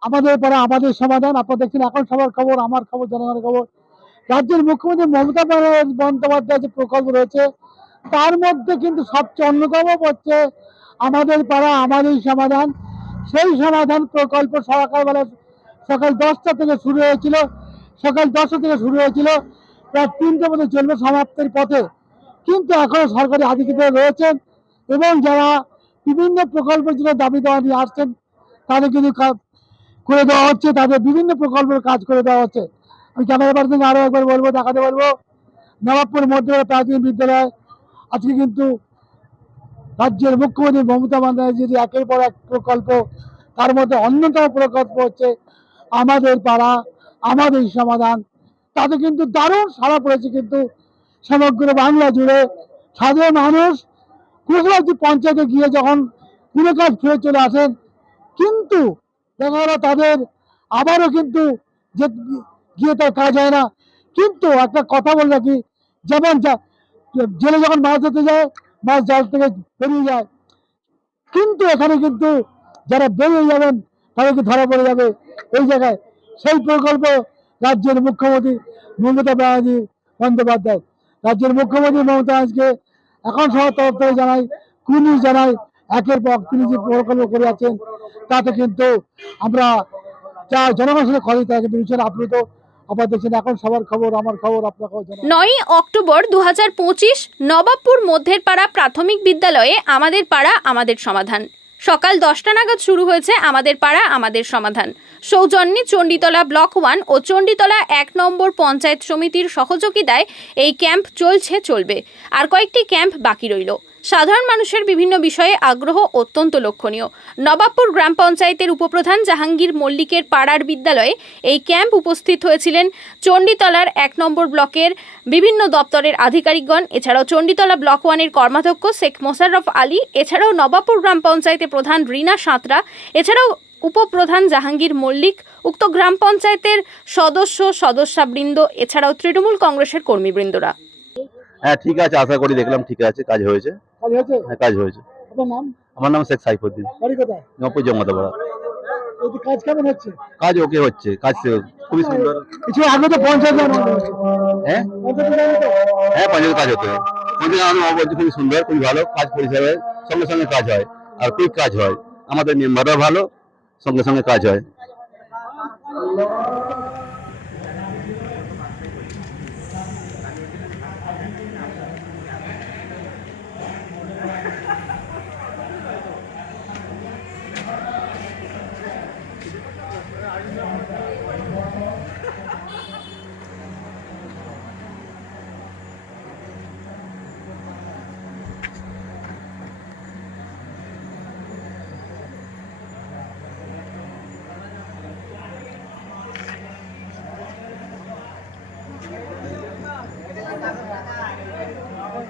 আমাদের পাড়া আমাদের সমাধান। আপনারা দেখছেন, এখন সবার খবর, আমার খবর, জনগণের খবর। রাজ্যের মুখ্যমন্ত্রী মমতা বন্দ্যোপাধ্যায়- যে প্রকল্প রয়েছে, তার মধ্যে কিন্তু সবচেয়ে অন্যতম হচ্ছে আমাদের পাড়া, আমাদের সমাধান। সেই সমাধান প্রকল্প সকালবেলা সকাল দশটা থেকে শুরু হয়েছিল। সকাল দশটা থেকে শুরু হয়েছিল। প্রায় তিনটে মধ্যে চলবে সমাপ্তির পথে। কিন্তু এখনও সরকারি আধিকারিকরা রয়েছেন এবং যারা বিভিন্ন প্রকল্পের জন্য দাবি দেওয়া নিয়ে আসছেন, তাদের কিন্তু করে দেওয়া হচ্ছে, তাদের বিভিন্ন প্রকল্পের কাজ করে দেওয়া হচ্ছে। আমি ক্যামেরা পার্সনকে আরও একবার বলব, দেখাতে বলব। নবাবপুর মধ্যে প্রাথমিক বিদ্যালয়, আজকে কিন্তু রাজ্যের মুখ্যমন্ত্রী মমতা বন্দ্যোপাধ্যায় একের পর এক প্রকল্প, তার মধ্যে অন্যতম প্রকল্প হচ্ছে আমাদের পাড়া, আমাদের সমাধান। তাতে কিন্তু দারুণ সাড়া পড়েছে কিন্তু সমগ্র বাংলা জুড়ে। সাধারণ মানুষ কুশলাজি পঞ্চায়েতে গিয়ে যখন কোনো কাজ ফিরে চলে আসেন, কিন্তু গেল তাদের আবারও কিন্তু গিয়ে তার কাজ হয় না। কিন্তু একটা কথা বলে রাখি, যেমন জেলে যখন মাছ ধরতে যায়, মাছ জাল থেকে বেরিয়ে যায়, কিন্তু এখানে কিন্তু যারা বেরিয়ে যাবেন তাদেরকে ধরা পড়ে যাবে। এই জায়গায় সেই প্রকল্প রাজ্যের মুখ্যমন্ত্রী মমতা ব্যানার্জি বন্দ্যোপাধ্যায়। রাজ্যের মুখ্যমন্ত্রী মমতা ব্যানার্জিকে এখন সবার তরফ থেকে জানাই কুনি জানাই একের পর তিনি যে প্রকল্প করে যাচ্ছেন তাতে কিন্তু আমরা যা জনগণের কথা দিতে কিন্তু ভীষণ আপ্লুত নয়ই অক্টোবর দু হাজার পঁচিশ, নবাবপুর মধ্যের পাড়া প্রাথমিক বিদ্যালয়ে আমাদের পাড়া, আমাদের সমাধান। সকাল দশটা নাগাদ শুরু হয়েছে আমাদের পাড়া, আমাদের সমাধান। সৌজন্যে চণ্ডীতলা ব্লক ওয়ান ও চণ্ডীতলা এক নম্বর পঞ্চায়েত সমিতির সহযোগিতায় এই ক্যাম্প চলছে, চলবে। আর কয়েকটি ক্যাম্প বাকি রইল। সাধারণ মানুষের বিভিন্ন বিষয়ে আগ্রহ অত্যন্ত লক্ষণীয়। নবাবপুর গ্রাম পঞ্চায়েতের উপপ্রধান জাহাঙ্গীর মল্লিকের পাড়ার বিদ্যালয়ে এই ক্যাম্প উপস্থিত হয়েছিলেন চণ্ডীতলার এক নম্বর ব্লকের বিভিন্ন দপ্তরের আধিকারিকগণ। এছাড়াও চণ্ডীতলা ব্লক ওয়ানের কর্মাধ্যক্ষ শেখ মোশাররফ আলী, এছাড়াও নবাবপুর গ্রাম পঞ্চায়েতের প্রধান রিনা সাঁতরা, এছাড়াও উপপ্রধান জাহাঙ্গীর মল্লিক, উক্ত গ্রাম পঞ্চায়েতের সদস্য, সদস্যাবৃন্দ, এছাড়াও তৃণমূল কংগ্রেসের কর্মীবৃন্দরা। হ্যাঁ ঠিক আছে, আশা করি দেখলাম ঠিক আছে, কাজ হয়েছে। কাজ হয়েছে? হ্যাঁ কাজ হয়েছে। আপনার নাম? আমার নাম শেখ সাইফুদ্দিন। বাড়ি কোথায়? নপুর কাজ কেমন হচ্ছে? কাজ ওকে হচ্ছে। কাজ খুবই সুন্দর। কিছু আগে তো পঞ্চায়েত হ্যাঁ? হ্যাঁ পঞ্চায়েত কাজ হতো পঞ্চায়েত খুবই সুন্দর খুবই ভালো। কাজ পরিষেবা সঙ্গে সঙ্গে কাজ হয়। আর কুইক কাজ হয়। আমাদের মেম্বারও ভালো সঙ্গে সঙ্গে কাজ হয়।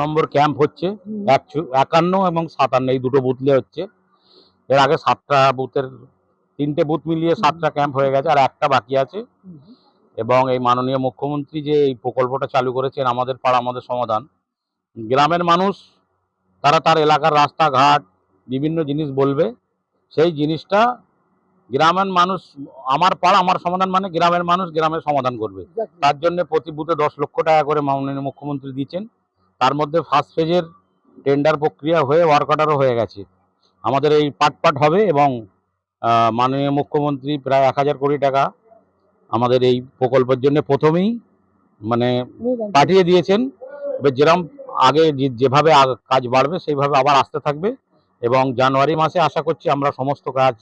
নম্বর ক্যাম্প হচ্ছে। একান্ন এবং সাতান্ন এই দুটো বুথলে হচ্ছে। এর আগে সাতটা বুথের তিনটে বুথ মিলিয়ে সাতটা ক্যাম্প হয়ে গেছে আর একটা বাকি আছে। এবং এই মাননীয় মুখ্যমন্ত্রী যে এই প্রকল্পটা চালু করেছেন আমাদের পাড়া আমাদের সমাধান গ্রামের মানুষ তারা তার এলাকার রাস্তাঘাট বিভিন্ন জিনিস বলবে। সেই জিনিসটা গ্রামের মানুষ আমার পাড়া আমার সমাধান মানে গ্রামের মানুষ গ্রামের সমাধান করবে। তার জন্য প্রতি বুথে দশ লক্ষ টাকা করে মাননীয় মুখ্যমন্ত্রী দিচ্ছেন। তার মধ্যে ফার্স্ট ফেজের টেন্ডার প্রক্রিয়া হয়ে ওয়ার্ক অর্ডারও হয়ে গেছে। আমাদের এই পাট পাট হবে এবং মাননীয় মুখ্যমন্ত্রী প্রায় এক হাজার কোটি টাকা আমাদের এই প্রকল্পের জন্য প্রথমেই মানে পাঠিয়ে দিয়েছেন। এবার যেরকম আগে যেভাবে কাজ বাড়বে সেইভাবে আবার আসতে থাকবে এবং জানুয়ারি মাসে আশা করছি আমরা সমস্ত কাজ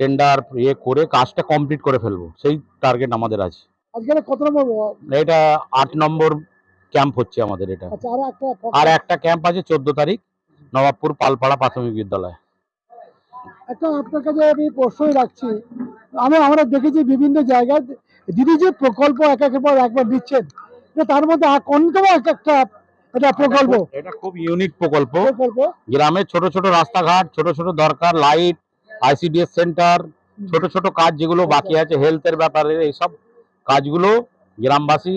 টেন্ডার ইয়ে করে কাজটা কমপ্লিট করে ফেলব। সেই টার্গেট আমাদের আছে? এটা আট নম্বর ক্যাম্প হচ্ছে আমাদের এটা। আচ্ছা আর একটা আর একটা ক্যাম্প আছে চোদ্দ তারিখ নবাবপুর পালপাড়া প্রাথমিক বিদ্যালয়। একটা আপনার কাছে আমি প্রশ্নই রাখছি আমি আমরা দেখেছি বিভিন্ন জায়গায় দিদি যে প্রকল্প এক একের পর একবার দিচ্ছেন যে তার মধ্যে আর অন্যতম এক একটা এটা প্রকল্প? এটা খুব ইউনিক প্রকল্প। প্রকল্প? গ্রামের ছোট ছোট রাস্তাঘাট ছোট ছোট দরকার লাইট আইসিডিএস সেন্টার ছোট ছোট কাজ যেগুলো বাকি আছে হেলথের ব্যাপারে এইসব কাজগুলো গ্রামবাসী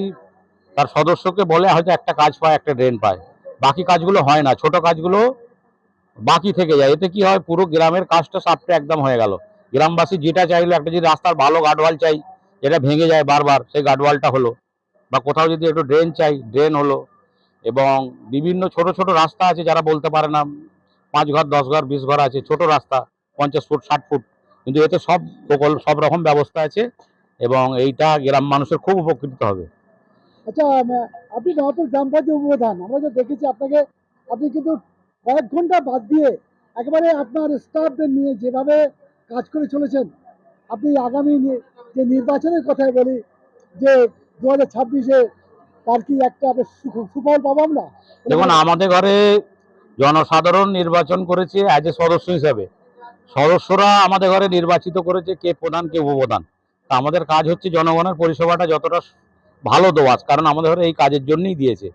তার সদস্যকে বলে হয়তো একটা কাজ পায়, একটা ড্রেন পায়। বাকি কাজগুলো হয় না, ছোট কাজগুলো বাকি থেকে যায়। এতে কি হয়, পুরো গ্রামের কাজটা সাপটা একদম হয়ে গেল। গ্রামবাসী যেটা চাইলো, একটা যদি রাস্তার ভালো গার্ডওয়াল চাই, যেটা ভেঙে যায় বারবার, সেই গার্ডওয়ালটা হলো। বা কোথাও যদি একটু ড্রেন চাই ড্রেন হলো। এবং বিভিন্ন ছোট ছোট রাস্তা আছে, যারা বলতে পারে না, পাঁচ ঘর, দশ ঘর, বিশ ঘর আছে, ছোট রাস্তা, পঞ্চাশ ফুট, ষাট ফুট। কিন্তু এতে সব প্রকল্প, সব রকম ব্যবস্থা আছে এবং এইটা গ্রাম মানুষের খুব উপকৃত হবে। আচ্ছা আপনি নবাবপুর গ্রাম পঞ্চায়েত উপপ্রধান। আমরা যে দেখেছি আপনাকে, আপনি কিন্তু কয়েক ঘণ্টা বাদ দিয়ে একেবারে আপনার স্টাফদের নিয়ে যেভাবে কাজ করে চলেছেন, আপনি আগামী যে নির্বাচনের কথাই বলি, যে দু হাজার ছাব্বিশে তার কি একটা সুফল পাবো আমরা? দেখুন, আমাদের ঘরে জনসাধারণ নির্বাচন করেছে অ্যাজ এ সদস্য হিসাবে। সদস্যরা আমাদের ঘরে নির্বাচিত করেছে কে প্রধান, কে উপপ্রধান। তা আমাদের কাজ হচ্ছে জনগণের পরিষেবাটা যতটা ভালো দেওয়া কারণ আমাদের এই কাজের জন্যই দিয়েছে।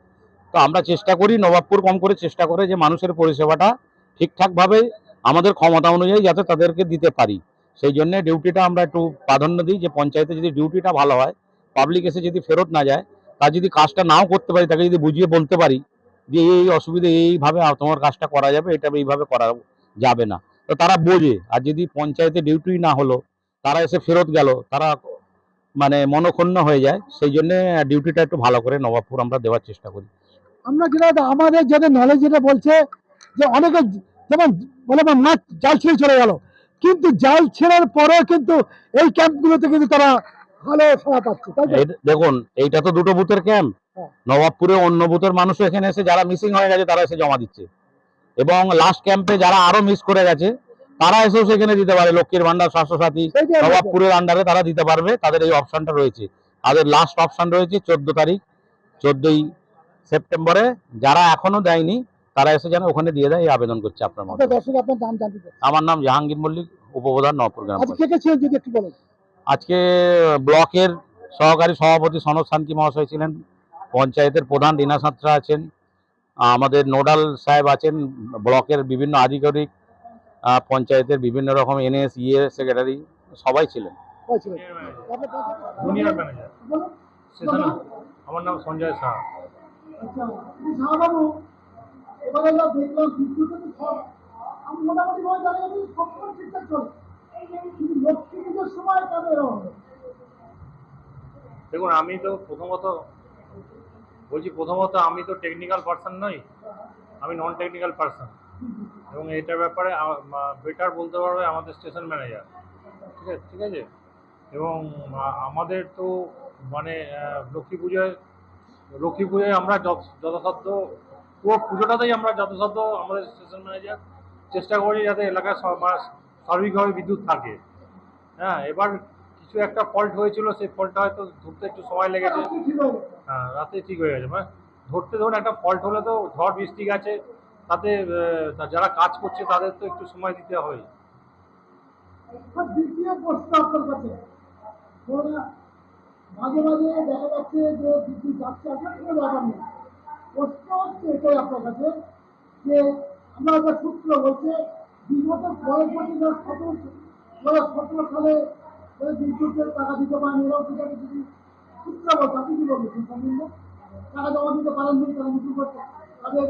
তো আমরা চেষ্টা করি, নবাবপুর কম করে চেষ্টা করে যে মানুষের পরিষেবাটা ঠিকঠাকভাবে আমাদের ক্ষমতা অনুযায়ী যাতে তাদেরকে দিতে পারি। সেই জন্য ডিউটিটা আমরা একটু প্রাধান্য দিই যে পঞ্চায়েতে যদি ডিউটিটা ভালো হয় পাবলিক এসে যদি ফেরত না যায়, তার যদি কাজটা নাও করতে পারি, তাকে যদি বুঝিয়ে বলতে পারি যে এই অসুবিধা এইভাবে তোমার কাজটা করা যাবে, এটা এইভাবে করা যাবে না। তো তারা বোঝে, আর যদি পঞ্চায়েতে ডিউটি না হলো, তারা এসে ফেরত গেল, তারা মানে মনক্ষুণ্ণ হয়ে যায় সেই জন্য ডিউটিটা একটু ভালো করে নবাবপুর আমরা দেওয়ার চেষ্টা করি। আমরা যেটা আমাদের যেটা নলেজ যেটা বলছে যে অনেকে যেমন বলে মাছ জাল ছেড়ে চলে গেল। কিন্তু জাল ছেড়ার পরেও কিন্তু এই ক্যাম্পগুলোতে কিন্তু তারা ভালো সাড়া পাচ্ছে দেখুন এইটা তো দুটো বুথের ক্যাম্প। হ্যাঁ। নবাবপুরে অন্য বুথের মানুষও এখানে এসে যারা মিসিং হয়ে গেছে তারা এসে জমা দিচ্ছে। এবং লাস্ট ক্যাম্পে যারা আরও মিস করে গেছে তারা এসেও সেখানে দিতে পারে লক্ষ্মীর ভান্ডার স্বাস্থ্যসাথী সেইটাই বলছি। নবাবপুরের আন্ডারে তারা দিতে পারবে তাদের এই অপশনটা রয়েছে। তাদের লাস্ট অপশন রয়েছে চোদ্দ তারিখ চোদ্দই সেপ্টেম্বরে। যারা এখনও দেয়নি তারা এসে যেন ওখানে দিয়ে দেয় এই আবেদন করছে আপনার মতো। চাই। আমার নাম জাহাঙ্গীর মল্লিক উপপ্রধান নবপুর গ্রাম আজকে ব্লকের সহকারী সভাপতি সনদ শান্তি মহাশয় ছিলেন পঞ্চায়েতের প্রধান রীনা সাঁতরা আছেন আমাদের নোডাল সাহেব আছেন ব্লকের বিভিন্ন আধিকারিক পঞ্চায়েতের বিভিন্ন রকম এনএস ইএ সেক্রেটারি সবাই ছিলেন। সবাই ছিলেন। আপনার ম্যানেজার আমার নাম সঞ্জয় শাহ আচ্ছা? দেখুন আমি তো প্রথমত বলছি প্রথমত আমি তো টেকনিক্যাল পার্সন নই। আমি নন টেকনিক্যাল পার্সন এবং এটার ব্যাপারে বেটার বলতে পারবে আমাদের স্টেশন ম্যানেজার ঠিক আছে ঠিক আছে? এবং আমাদের তো মানে লক্ষ্মী পুজোয় লক্ষ্মী পুজোয় আমরা যথাসাধ্য, পুরো পুজোটাতেই আমরা যথাসাধ্য আমাদের স্টেশন ম্যানেজার চেষ্টা করি যাতে এলাকায় মানে সার্বিকভাবে বিদ্যুৎ থাকে। হ্যাঁ এবার কিছু একটা ফল্ট হয়েছিল, সেই ফল্টটা হয়তো ধরতে একটু সময় লেগেছে। হ্যাঁ রাতে ঠিক হয়ে গেছে। মানে ধরতে ধরুন একটা ফল্ট হলে তো ঝড়, বৃষ্টি গেছে তাতে যারা কাজ করছে তাদের তো একটু সময় দিতে হবে। দ্বিতীয় প্রশ্ন আপনার কাছে। মাঝে মাঝে দেখা যাচ্ছে যে বিদ্যুৎ যাচ্ছে, আসলে কোনো ব্যাপার নেই। প্রশ্ন হচ্ছে এটাই আপনার কাছে, যে আমরা একটা সূত্র বলছে, বিগত কয়েক বছর দু হাজার সতেরো সালে বিদ্যুতের টাকা দিতে পারেন এরাও ঠিক আছে যদি সূত্র বলছে, আপনি কি বলবেন টাকা জমা দিতে পারেননি তারা মিটিং করছে তাদের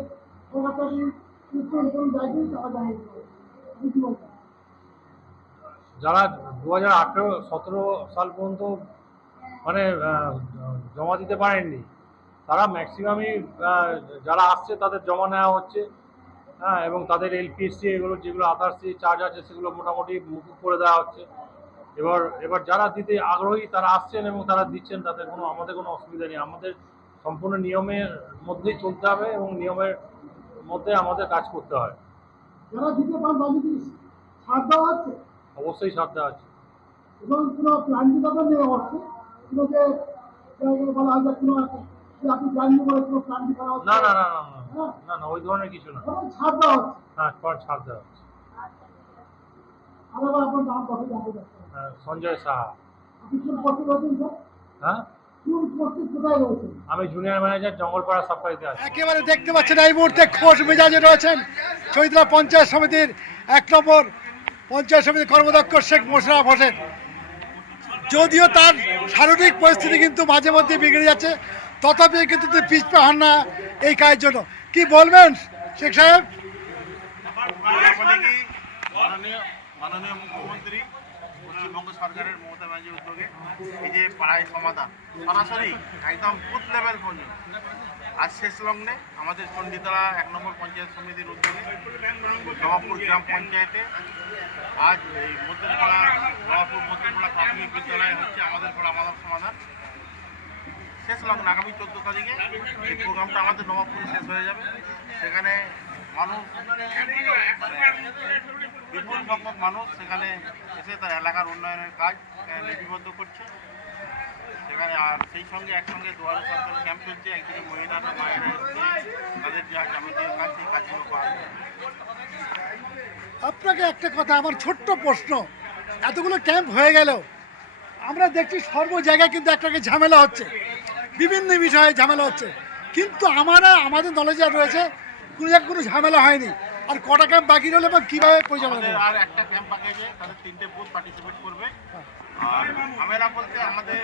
যারা দু হাজার আঠেরো, সতেরো সাল পর্যন্ত মানে জমা দিতে পারেননি, তারা ম্যাক্সিমামই যারা আসছে তাদের জমা নেওয়া হচ্ছে হ্যাঁ এবং তাদের এলপিএসসি এগুলো, যেগুলো আদার্সি চার্জ আছে, সেগুলো মোটামুটি মুকুব করে দেওয়া হচ্ছে। এবার এবার যারা দিতে আগ্রহী, তারা আসছেন এবং তারা দিচ্ছেন, তাদের কোনো, আমাদের কোনো অসুবিধা নেই। আমাদের সম্পূর্ণ নিয়মের মধ্যেই চলতে হবে এবং নিয়মের মধ্যে আমাদের কাজ করতে হয়। যারা দিতে পারেন তাদের কি ছাড় দেওয়া হচ্ছে অবশ্যই সাধ্যা আছে। এবং কোনো ক্লান্তিকতা নেই অবশ্যই কোনো যে বলা হয় যে কোনো আপনি পারে কোনো করা হচ্ছে? না না না না না না না ওই ধরনের কিছু না। ছাড় দেওয়া হচ্ছে হ্যাঁ ছাড় দেওয়া হচ্ছে আরেকবার আপনার নাম কথা জানতে চাচ্ছি হ্যাঁ, সঞ্জয় সাহা। আপনি কোন পোস্টে রয়েছেন স্যার? হ্যাঁ? আমি জুনিয়র ম্যানেজার জঙ্গলপাড়া সাপ্লাইতে আছি। একেবারে দেখতে পাচ্ছেন এই মুহূর্তে খোশ মেজাজে রয়েছেন চৈত্রা পঞ্চায়েত সমিতির এক নম্বর পঞ্চায়েত সমিতির কর্মদক্ষ শেখ মোশরাফ হোসেন। যদিও তার শারীরিক পরিস্থিতি কিন্তু মাঝে মধ্যে বিগড়ে যাচ্ছে তথাপি কিন্তু তিনি পিছপা হন না এই কাজের জন্য। কি বলবেন শেখ সাহেব? মাননীয় মুখ্যমন্ত্রী পশ্চিমবঙ্গ সরকারের, মমতা ব্যানার্জির উদ্যোগে। এই যে পাড়ায় সমাধান সরাসরি একদম বুথ লেভেল পর্যন্ত। আজ শেষ লগ্নে আমাদের চণ্ডীতলা এক নম্বর পঞ্চায়েত সমিতির উদ্যোগে নবাবপুর গ্রাম পঞ্চায়েতে। আজ এই মধ্যপাড়া নবাবপুর মধ্যপাড়া প্রাথমিক বিদ্যালয়ে হচ্ছে আমাদের পাড়া আমাদের সমাধান শেষ লগ্ন আগামী চোদ্দ তারিখে এই প্রোগ্রামটা আমাদের নবাবপুরে শেষ হয়ে যাবে। সেখানে মানুষ বিপুল সংখ্যক মানুষ সেখানে এসে তার এলাকার উন্নয়নের কাজ লিপিবদ্ধ করছে। সেখানে আর সেই সঙ্গে একসঙ্গে দুয়ারে সরকারের ক্যাম্প চলছে। একদিকে মহিলারা, মায়েরা তাদের কাজ, সেই কাজগুলো আপনাকে একটা কথা, আমার ছোট্ট প্রশ্ন। এতগুলো ক্যাম্প হয়ে গেল আমরা দেখছি সর্ব জায়গায় কিন্তু একটা ঝামেলা হচ্ছে। বিভিন্ন বিষয়ে ঝামেলা হচ্ছে। কিন্তু আমরা, আমাদের নলেজে রয়েছে কোনো জায়গায় কোনো ঝামেলা হয়নি। আর কটা ক্যাম্প বাকি রইলে বা কীভাবে পরিচালনা আর একটা ক্যাম্প বাকি আছে তাদের তিনটে বুথ পার্টিসিপেট করবে। আর ঝামেলা বলতে আমাদের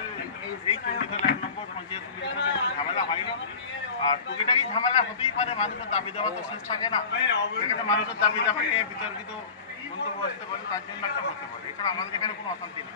এই চণ্ডীতলা এক নম্বর পঞ্চায়েত ঝামেলা হয়নি। আর টুকিটাকি ঝামেলা হতেই পারে মানুষের দাবি দেওয়া তো শেষ থাকে না। সেখানে মানুষের দাবি দাবা নিয়ে বিতর্কিত মন্তব্য আসতে পারে তার জন্য একটা হতে পারে এছাড়া আমাদের এখানে কোনো অশান্তি নেই।